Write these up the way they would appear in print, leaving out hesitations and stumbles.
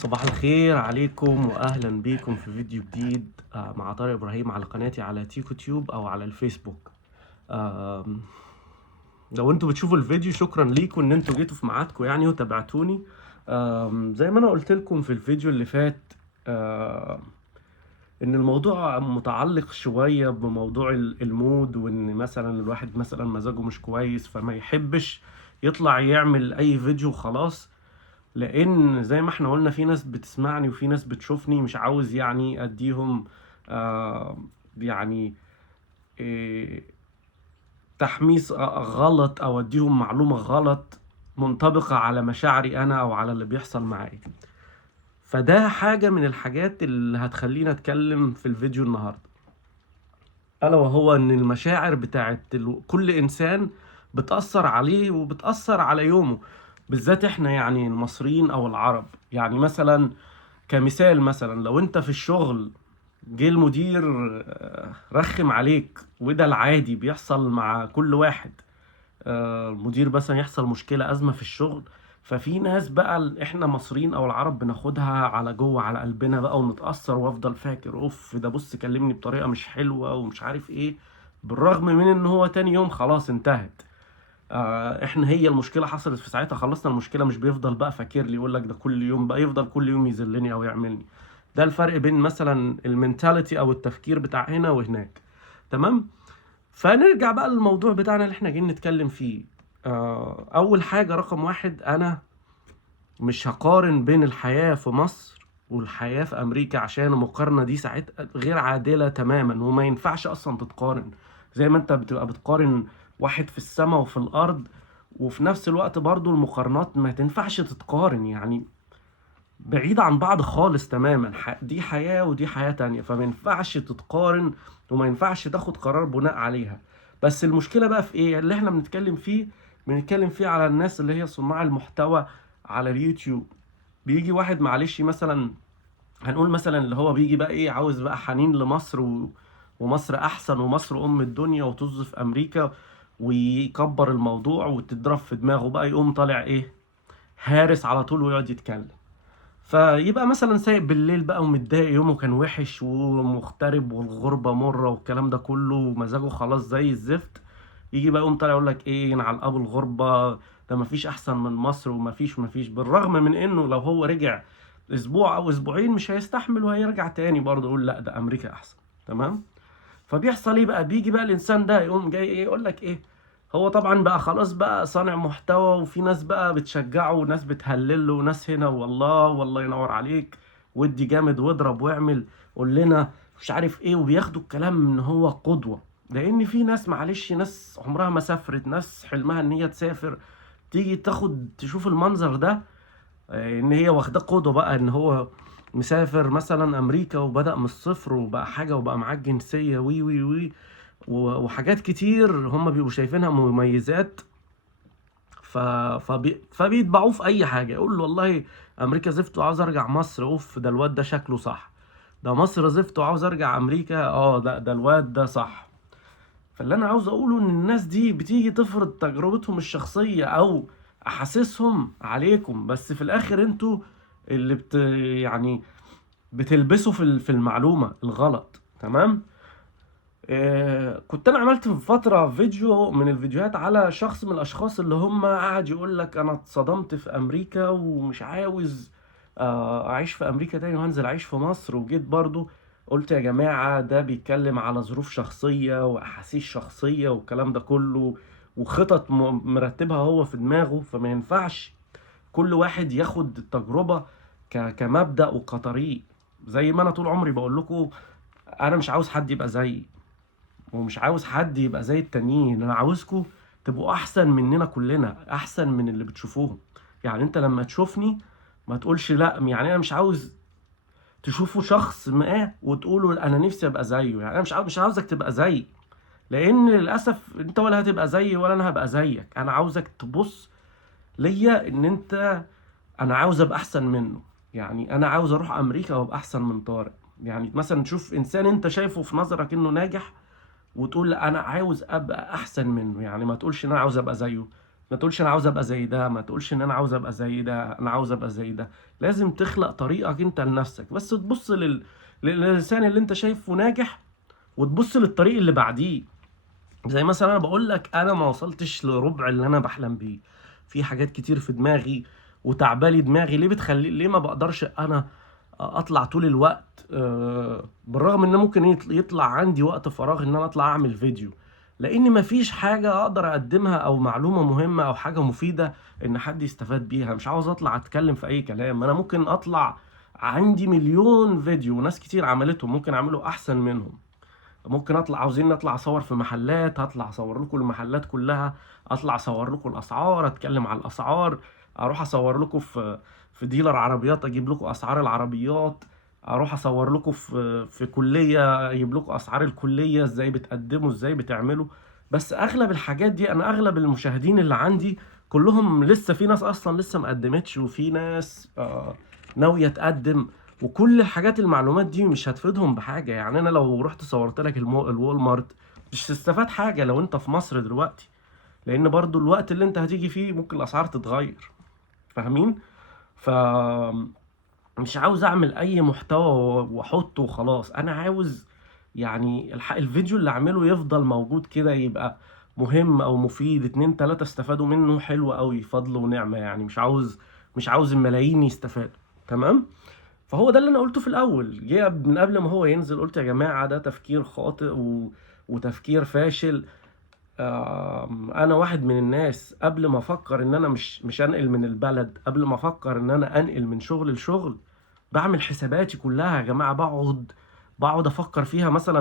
صباح الخير عليكم واهلا بيكم في فيديو جديد مع طارق ابراهيم على قناتي على تيكو تيوب او على الفيسبوك. آم، لو انتوا بتشوفوا الفيديو شكرا ليكم ان انتوا جيتوا في ميعادكم يعني وتابعتوني. زي ما انا قلت لكم في الفيديو اللي فات، آم، ان الموضوع متعلق شوية بموضوع المود، وان مثلا الواحد مثلا مزاجه مش كويس فما يحبش يطلع يعمل اي فيديو خلاص. لان زي ما احنا قلنا في ناس بتسمعني وفي ناس بتشوفني، مش عاوز يعني اديهم آه يعني إيه تحميس غلط، او اديهم معلومة غلط منطبقة على مشاعري انا او على اللي بيحصل معايا. فده حاجة من الحاجات اللي هتخلينا اتكلم في الفيديو النهاردة، الا وهو ان المشاعر بتاعت كل انسان بتأثر عليه وبتأثر على يومه، بالذات احنا يعني المصريين او العرب. يعني مثلا كمثال، مثلا لو انت في الشغل جه المدير رخم عليك، وده العادي بيحصل مع كل واحد. المدير مثلا يحصل مشكلة أزمة في الشغل، ففي ناس بقى احنا مصريين او العرب بناخدها على جوه على قلبنا بقى ونتأثر، وافضل فاكر اوف ده بص كلمني بطريقة مش حلوة ومش عارف ايه، بالرغم من ان هو تاني يوم خلاص انتهت. احنا هي المشكله حصلت في ساعتها، خلصنا المشكله، مش بيفضل بقى فاكر لي يقول لك ده كل يوم بقى يفضل كل يوم يذلني او يعملني. ده الفرق بين مثلا المينتاليتي او التفكير بتاع هنا وهناك. تمام. فنرجع بقى للموضوع بتاعنا اللي احنا جايين نتكلم فيه. اول حاجه رقم واحد، انا مش هقارن بين الحياه في مصر والحياه في امريكا، عشان المقارنه دي ساعتها غير عادله تماما وما ينفعش اصلا تتقارن. زي ما انت بتبقى بتقارن واحد في السماء وفي الارض، وفي نفس الوقت برضو المقارنات ما تنفعش تتقارن، يعني بعيد عن بعض خالص تماما. دي حياة ودي حياة تانية، فما ينفعش تتقارن وما ينفعش تاخد قرار بناء عليها. بس المشكلة بقى في ايه اللي احنا بنتكلم فيه؟ بنتكلم فيه على الناس اللي هي صناع المحتوى على اليوتيوب. بيجي واحد معلش مثلا، هنقول مثلا اللي هو بيجي بقى ايه، عاوز بقى حنين لمصر ومصر احسن ومصر ام الدنيا وطز في امريكا، ويكبر الموضوع وتضرب في دماغه بقى، يقوم طالع ايه، هارس على طول ويقعد يتكلم. فيبقى مثلا سايق بالليل بقى ومتضايق، يومه كان وحش ومغترب والغربة مرة والكلام ده كله ومزاجه خلاص زي الزفت. يجي بقى يقوم طالع يقول لك ايه، على الاب الغربة، ده مفيش احسن من مصر ومفيش، بالرغم من انه لو هو رجع اسبوع او اسبوعين مش هيستحمل وهيرجع تاني برضه يقول لا ده امريكا احسن. تمام. فبيحصل ايه بقى، بيجي بقى الانسان ده يقوم جاي ايه، يقول لك ايه، هو طبعا بقى خلاص بقى صانع محتوى، وفي ناس بقى بتشجعه وناس بتهلله وناس هنا، والله والله ينور عليك، ودي جامد واضرب واعمل، قول لنا مش عارف ايه، وبياخدوا الكلام ان هو قدوة. لان في ناس معلش، ناس عمرها ما سافرت، ناس حلمها ان هي تسافر، تيجي تاخد تشوف المنظر ده، ان هي واخداه قدوة بقى، ان هو مسافر مثلا امريكا وبدأ من الصفر وبقى حاجة وبقى معاه الجنسية وي وي وي وحاجات كتير هم بيبقوا شايفينها مميزات. فبيتبعوه في اي حاجة، يقول له والله امريكا زفت وعاوز ارجع مصر، اوف ده الواد ده شكله صح، ده مصر زفت وعاوز ارجع امريكا، ده الواد ده صح. فاللي انا عاوز اقوله ان الناس دي بتيجي تفرض تجربتهم الشخصية او احاسيسهم عليكم، بس في الاخر انتوا اللي يعني بتلبسوا في المعلومة الغلط. تمام. كنت انا عملت في فترة فيديو من الفيديوهات على شخص من الاشخاص اللي هم قاعد يقول لك انا اتصدمت في امريكا ومش عاوز اعيش في امريكا تاني وهنزل اعيش في مصر. وجيت برضو قلت يا جماعة ده بيتكلم على ظروف شخصية واحاسيس شخصية والكلام ده كله، وخطط مرتبها هو في دماغه، فما ينفعش كل واحد ياخد التجربة كمبدأ وكطريق. زي ما انا طول عمري بقول لكم، انا مش عاوز حد يبقى زيي ومش عاوز حد يبقى زي التانيين، انا عاوزكم تبقوا احسن مننا كلنا، احسن من اللي بتشوفوهم. يعني انت لما تشوفني ما تقولش لا، يعني انا مش عاوز تشوفوا شخص ما وتقولوا انا نفسي ابقى زيه. يعني انا مش عاوزك تبقى زيي، لان للاسف انت ولا هتبقى زيي ولا انا هبقى زيك. انا عاوزك تبص ليا ان انت، انا عاوز ابقى احسن منه. يعني انا عاوز اروح امريكا وابقى احسن من طارق. يعني مثلا تشوف انسان انت شايفه في نظرك انه ناجح، وتقول لا انا عاوز ابقى احسن منه، يعني ما تقولش ان انا عاوز ابقى زيه، ما تقولش انا عاوز ابقى زي ده، ما تقولش ان انا عاوز ابقى زي ده، انا عاوز ابقى زي ده. لازم تخلق طريقك انت لنفسك، بس تبص للانسان اللي انت شايفه ناجح، وتبص للطريق اللي بعديه. زي مثلا انا بقول لك، انا ما وصلتش لربع اللي انا بحلم بيه، في حاجات كتير في دماغي وتعبالي دماغي. ليه ما بقدرش انا اطلع طول الوقت؟ بالرغم ان ممكن يطلع عندي وقت فراغ ان انا اطلع اعمل فيديو، لان مفيش حاجة اقدر اقدمها او معلومة مهمة او حاجة مفيدة ان حد يستفاد بيها. مش عاوز اطلع اتكلم في اي كلام، انا ممكن اطلع عندي مليون فيديو وناس كتير عملتهم، ممكن اعمله احسن منهم. ممكن اطلع، عاوزين نطلع اصور في محلات، هطلع اصور لكم المحلات كلها، اطلع اصور لكم الاسعار، اتكلم على الاسعار، اروح اصور لكم في ديلر عربيات، اجيب لكم اسعار العربيات، اروح اصور لكم في كلية، اجيب لكم اسعار الكلية، ازاي بتقدموا، ازاي بتعملوا. بس اغلب الحاجات دي، انا اغلب المشاهدين اللي عندي كلهم لسه، في ناس اصلا لسه ما قدمتش، وفي ناس ناوية تقدم. وكل الحاجات المعلومات دي مش هتفيدهم بحاجة. يعني انا لو رحت صورت لك الوول مارت، مش هتستفاد حاجة لو انت في مصر دلوقتي، لان برضو الوقت اللي انت هتيجي فيه ممكن الاسعار تتغير. فاهمين؟ ف مش عاوز اعمل اي محتوى واحطه وخلاص. انا عاوز يعني الفيديو اللي اعمله يفضل موجود كده، يبقى مهم او مفيد، اتنين تلاتة استفادوا منه، حلو قوي، فضل ونعمة يعني. مش عاوز الملايين يستفادوا. تمام؟ فهو ده اللي انا قلته في الاول، جه من قبل ما هو ينزل، قلت يا جماعه ده تفكير خاطئ وتفكير فاشل. انا واحد من الناس، قبل ما افكر ان انا مش انقل من البلد، قبل ما افكر ان انا انقل من شغل لشغل، بعمل حساباتي كلها يا جماعه. بقعد افكر فيها، مثلا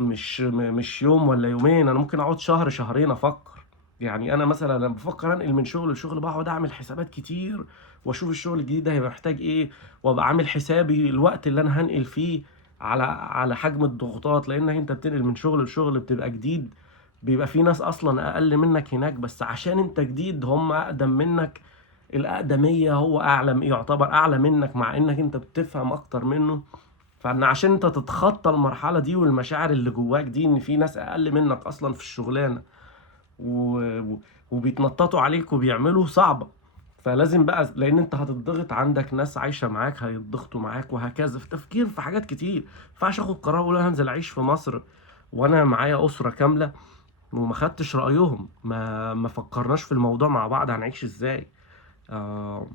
مش يوم ولا يومين، انا ممكن اقعد شهر شهرين افكر. يعني انا مثلا لما بفكر انقل من شغل لشغل، بقعد اعمل حسابات كتير، واشوف الشغل الجديد ده هيبقى محتاج ايه، وابقى عامل حسابي الوقت اللي انا هنقل فيه على حجم الضغوطات. لانك انت بتنقل من شغل لشغل، بتبقى جديد، بيبقى في ناس اصلا اقل منك هناك، بس عشان انت جديد هم اقدم منك. الاقدمية هو يعتبر اعلى منك، مع انك انت بتفهم اكتر منه. فان عشان انت تتخطى المرحله دي والمشاعر اللي جواك دي، ان في ناس اقل منك اصلا في الشغلانه وبيتنططوا عليك وبيعملوا صعبه. فلازم بقى، لان انت هتضغط، عندك ناس عايشه معاك هيتضغطوا معاك، وهكذا. في تفكير في حاجات كتير. ما ينفعش اخد قرار اقول انا هنزل اعيش في مصر وانا معايا اسره كامله وما خدتش رايهم، ما فكرناش في الموضوع مع بعض هنعيش ازاي. آه،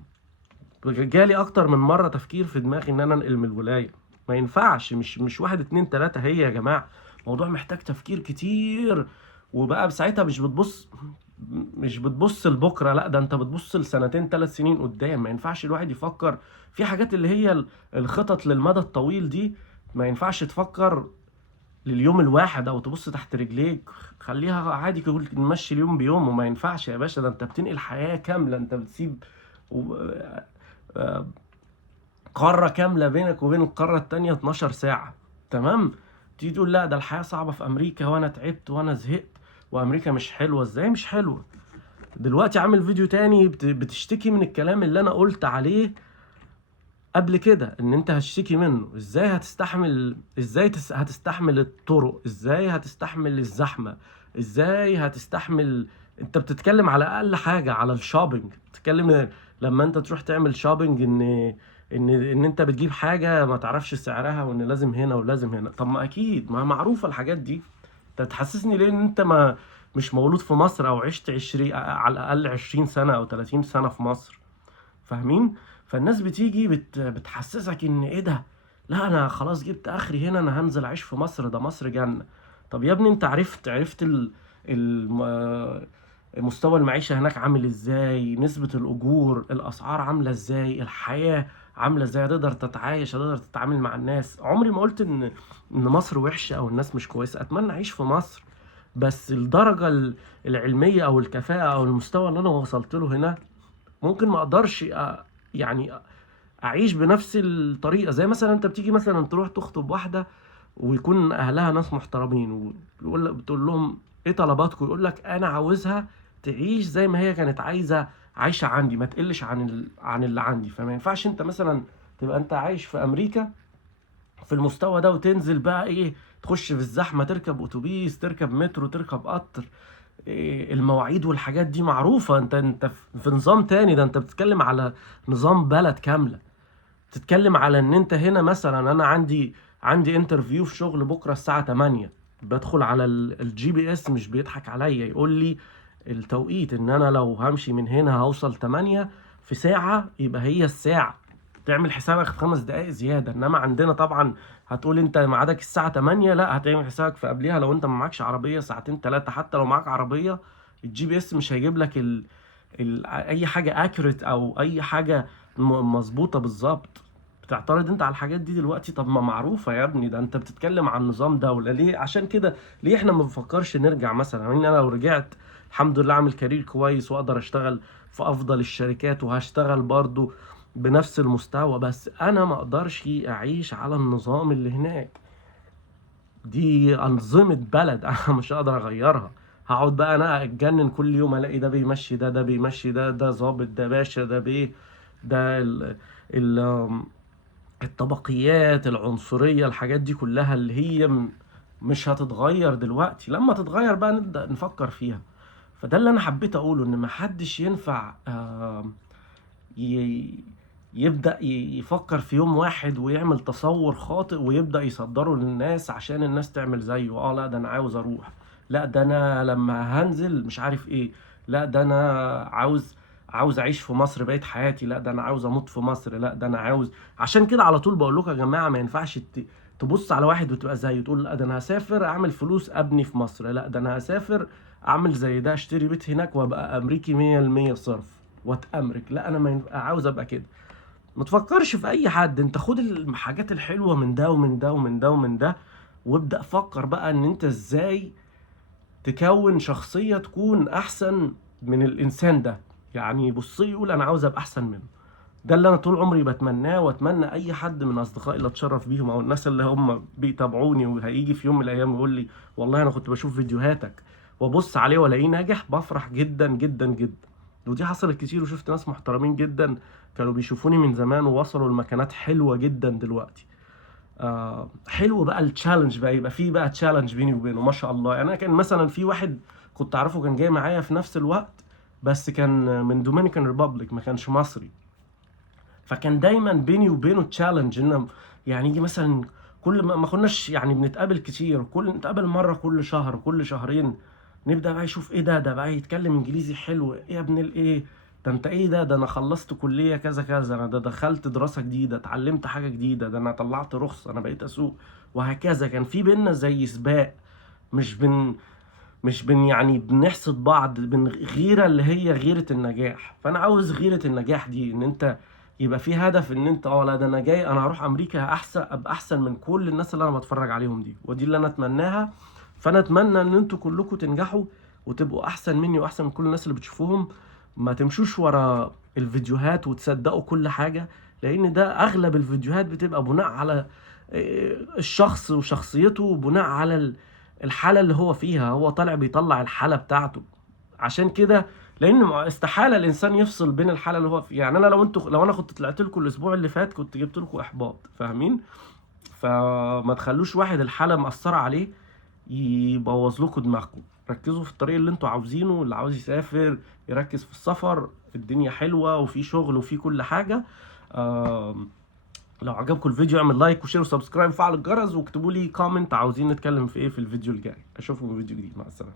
جالي اكتر من مره تفكير في دماغي ان انا انقل من الولايه. ما ينفعش، مش واحد اتنين تلاته، هي يا جماعه موضوع محتاج تفكير كتير. وبقى بساعتها مش بتبص لبكره، لا، ده انت بتبص لسنتين 3 سنين قدام. ما ينفعش الواحد يفكر في حاجات اللي هي الخطط للمدى الطويل دي. ما ينفعش تفكر لليوم الواحد او تبص تحت رجليك. خليها عادي، تقول نمشي اليوم بيوم. وما ينفعش يا باشا، ده انت بتنقل حياه كامله، انت بتسيب قارة كاملة بينك وبين القارة التانية 12 ساعة. تمام؟ تيجي تقول لا، ده الحياة صعبة في أمريكا، وأنا تعبت وأنا زهقت، وأمريكا مش حلوة. إزاي مش حلوة؟ دلوقتي عامل فيديو تاني بتشتكي من الكلام اللي أنا قلت عليه قبل كده، إن أنت هتشتكي منه. إزاي هتستحمل؟ هتستحمل الطرق؟ إزاي هتستحمل الزحمة؟ إزاي هتستحمل؟ أنت بتتكلم على أقل حاجة، على الشوبينج. بتتكلم لما أنت تروح تعمل شوبينج، ان انت بتجيب حاجه ما تعرفش سعرها، وان لازم هنا ولازم هنا. طب ما اكيد، ما معروفه الحاجات دي. انت تحسسني ليه ان انت ما مش مولود في مصر، او عشت 20 على الاقل 20 سنه او 30 سنه في مصر؟ فاهمين؟ فالناس بتيجي بتحسسك ان ايه ده، لا انا خلاص جبت اخري هنا، انا هنزل اعيش في مصر، ده مصر جنة. طب يا ابني، انت عرفت مستوى المعيشة هناك عامل ازاي، نسبة الاجور، الاسعار عاملة ازاي، الحياة عاملة ازاي، هتقدر تتعايش، هتقدر تتعامل مع الناس؟ عمري ما قلت ان مصر وحشة او الناس مش كويسة، اتمنى اعيش في مصر. بس الدرجة العلمية او الكفاءة او المستوى اللي انا وصلت له هنا، ممكن ما اقدرش يعني اعيش بنفس الطريقه. زي مثلا انت بتيجي مثلا تروح تخطب واحده، ويكون اهلها ناس محترمين، بتقول لهم ايه طلباتكم، يقول لك انا عاوزها تعيش زي ما هي كانت عايشه عندي، ما تقلش عن اللي عندي. فما ينفعش انت مثلا تبقى انت عايش في امريكا في المستوى ده، وتنزل بقى ايه، تخش في الزحمه، تركب اتوبيس، تركب مترو، تركب قطر، المواعيد والحاجات دي معروفة. انت في نظام تاني، ده انت بتتكلم على نظام بلد كاملة. بتتكلم على ان انت هنا مثلا، انا عندي انترفيو في شغل بكرة الساعة 8، بدخل على الجي بي اس، مش بيضحك عليا، يقول لي التوقيت ان انا لو همشي من هنا هوصل 8 في ساعة، يبقى هي الساعة تعمل حسابك في 5 دقايق زيادة. انما عندنا طبعا هتقول انت ميعادك الساعة 8، لا، هتعمل حسابك في قبلها. لو انت ما معكش عربية ساعتين 3، حتى لو معاك عربية الجي بي اس مش هيجيب لك اي حاجة اكيوريت او اي حاجة مظبوطة بالظبط. بتعترض انت على الحاجات دي دلوقتي؟ طب ما معروفة يا ابني، ده انت بتتكلم عن نظام دولة. ليه؟ عشان كده ليه احنا ما بنفكرش نرجع مثلا؟ يعني انا لو رجعت الحمد لله اعمل كارير كويس واقدر اشتغل في افضل الشركات، وهشتغل برضو بنفس المستوى، بس انا ما اقدرش اعيش على النظام اللي هناك. دي انظمة بلد انا مش هقدر اغيرها. هقعد بقى انا اتجنن كل يوم الاقي ده بيمشي ده بيمشي ده ظابط، ده باشا، ده بيه، ده ال الطبقيات، العنصرية، الحاجات دي كلها اللي هي مش هتتغير دلوقتي. لما تتغير بقى نبدأ نفكر فيها. فده اللي انا حبيت اقوله، ان محدش ينفع ي- يبدأ يفكر في يوم واحد ويعمل تصور خاطئ ويبدأ يصدره للناس عشان الناس تعمل زيه. لا ده انا عاوز اروح، لا ده انا لما هنزل مش عارف ايه، لا ده انا عاوز اعيش في مصر بقية حياتي، لا ده انا عاوز اموت في مصر، لا ده انا عاوز. عشان كده على طول بقول لكم يا جماعة، ما ينفعش تبص على واحد وتبقى زيه، تقول لا ده انا هسافر اعمل فلوس ابني في مصر، لا ده انا هسافر اعمل زي ده اشتري بيت هناك وابقى امريكي 100% صرف واتأمرك. لا انا ما عاوز ابقى كده. ما تفكرش في اي حد، انت خد الحاجات الحلوة من ده ومن ده ومن ده ومن ده، وابدأ فكر بقى ان انت ازاي تكون شخصية تكون احسن من الانسان ده. يعني بصي يقول انا عاوز ابقى احسن منه. ده اللي انا طول عمري بتمناه، واتمنى اي حد من اصدقائي اللي اتشرف بيهم او الناس اللي هم بيتابعوني وهيجي في يوم من الايام يقول لي والله انا كنت بشوف فيديوهاتك وابص عليه والاقيه ناجح، بفرح جدا جدا جدا. ودي حصلت كتير، وشفت ناس محترمين جدا كانوا بيشوفوني من زمان ووصلوا لمكانات حلوة جدا دلوقتي. حلو بقى التشالنج، بقى يبقى فيه بقى تشالنج بيني وبينه ما شاء الله. يعني انا كان مثلا في واحد كنت اعرفه كان جاي معايا في نفس الوقت، بس كان من دومينيكان ريبابليك، ما كانش مصري. فكان دايما بيني وبينه تشالنج، ان يعني يجي مثلا كل ما كناش يعني بنتقابل كتير، نتقابل مره كل شهر كل شهرين، نبدا بقى يشوف ايه ده بقى يتكلم انجليزي حلو، ايه يا ابن الايه ده، انت ايه ده انا خلصت كليه كذا كذا، انا ده دخلت دراسه جديده، اتعلمت حاجه جديده، ده انا طلعت رخصه، انا بقيت اسوق. وهكذا كان في بينا زي سباق، مش بن مش بن يعني بنحسد بعض، غيرة اللي هي غيرة النجاح. فانا عاوز غيرة النجاح دي، ان انت يبقى في هدف ان انت لا ده انا جاي انا هروح امريكا احسن، ابقى احسن من كل الناس اللي انا بتفرج عليهم دي، ودي اللي انا اتمناها. فانا اتمنى ان انتوا كلكم تنجحوا وتبقوا احسن مني واحسن من كل الناس اللي بتشوفوهم. ما تمشوش ورا الفيديوهات وتصدقوا كل حاجة، لان ده اغلب الفيديوهات بتبقى بناء على الشخص وشخصيته، بناء على الحالة اللي هو فيها، هو طالع بيطلع الحالة بتاعته. عشان كده، لان استحالة الانسان يفصل بين الحالة اللي هو فيها. يعني انا لو انا كنت طلعت لكم الاسبوع اللي فات كنت جبت لكم احباط، فاهمين؟ فما تخلوش واحد الحالة مأثرة عليه يبوظ لكم دماغكم. ركزوا في الطريق اللي انتوا عاوزينه. اللي عاوز يسافر يركز في السفر، الدنيا حلوة وفي شغل وفي كل حاجة. لو عجبكم الفيديو اعمل لايك وشير وسبسكرايب وفعل الجرس، واكتبوا لي كومنت عاوزين نتكلم في ايه في الفيديو الجاي. اشوفكم في فيديو جديد، مع السلامة.